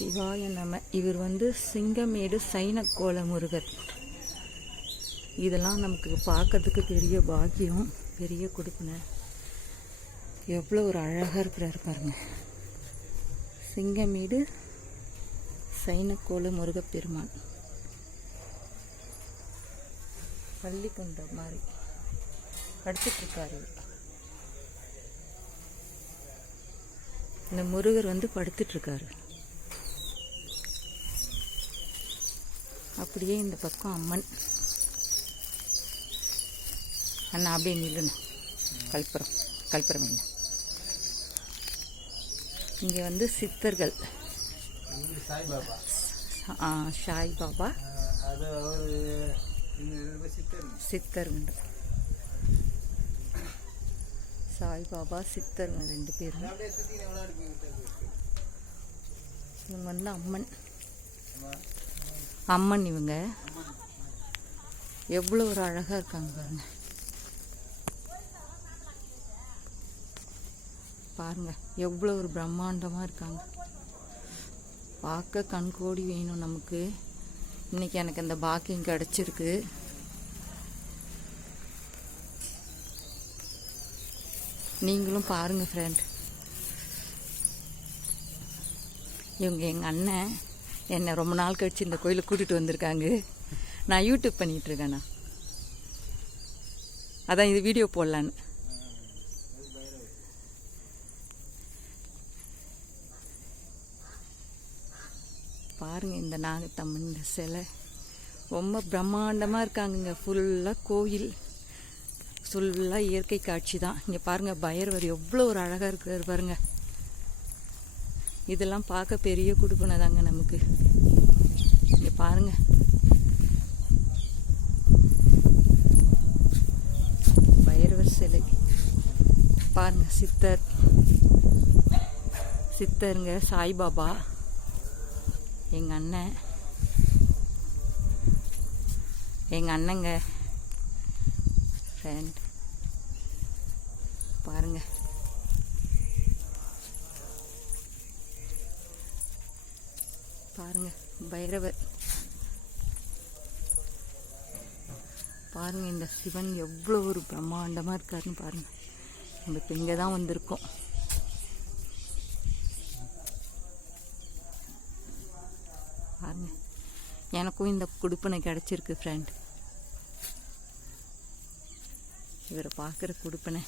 சிவாய நம. இவர் சிங்கமேடு சைனக்கோல முருகர். இதெல்லாம் நமக்கு பார்க்கறதுக்கு பெரிய பாக்கியம், பெரிய கொடுப்பினை. எவ்வளோ ஒரு அழகாக இருக்கிறாரு பாருங்க. சிங்கமேடு சைனக்கோல முருகப்பெருமான். பள்ளி கொண்ட மாதிரி படுத்துட்ருக்காரு. இந்த முருகர் படுத்துட்ருக்காரு. அப்படியே இந்த பக்கம் அம்மன். அண்ணா அப்படியே நில்லுண்ணா. கல்புரம் என்ன இங்கே சித்தர்கள். சாய்பாபா சித்தருங்க. சாய்பாபா சித்தருங்க 2 பேரும். இவங்க அம்மன். இவங்க எவ்வளோ ஒரு அழகாக இருக்காங்க பாருங்க. பாருங்க எவ்வளோ ஒரு பிரம்மாண்டமாக இருக்காங்க. பார்க்க கண்கோடி வேணும் நமக்கு. இன்னைக்கு எனக்கு அந்த பாக்கியம் கிடச்சிருக்கு. நீங்களும் பாருங்க ஃப்ரெண்ட். இவங்க எங்கள் அண்ணன் என்னை ரொம்ப நாள் கழிச்சு இந்த கோயிலை கூட்டிகிட்டு வந்திருக்காங்க. நான் யூடியூப் பண்ணிகிட்ருக்கேண்ணா, அதான் இது வீடியோ போடலான்னு. பாருங்கள் இந்த நாகத்தம்மன், இந்த சிலை ரொம்ப பிரம்மாண்டமாக இருக்காங்கங்க. ஃபுல்லாக கோயில், ஃபுல்லாக இயற்கை காட்சி தான். இங்கே பாருங்கள் பைரவர் எவ்வளோ ஒரு அழகாக இருக்கிறார் பாருங்கள். இதெல்லாம் பார்க்க பெரிய கொடுப்பனை தாங்க நமக்கு. இங்கே பாருங்க பைரவர் சிலை. பாருங்க சித்தருங்க. சாய்பாபா எங்கள் அண்ணங்க ஃப்ரெண்ட். பாருங்க பைரவர். பாருங்க இந்த சிவன் எவ்வளோ ஒரு பிரம்மாண்டமாக இருக்காருன்னு பாருங்க. நம்ம இப்போ இங்கே தான் வந்திருக்கோம். பாருங்க எனக்கும் இந்த கொடுப்பனை கிடச்சிருக்கு ஃப்ரெண்ட். இவரை பார்க்குற கொடுப்பனை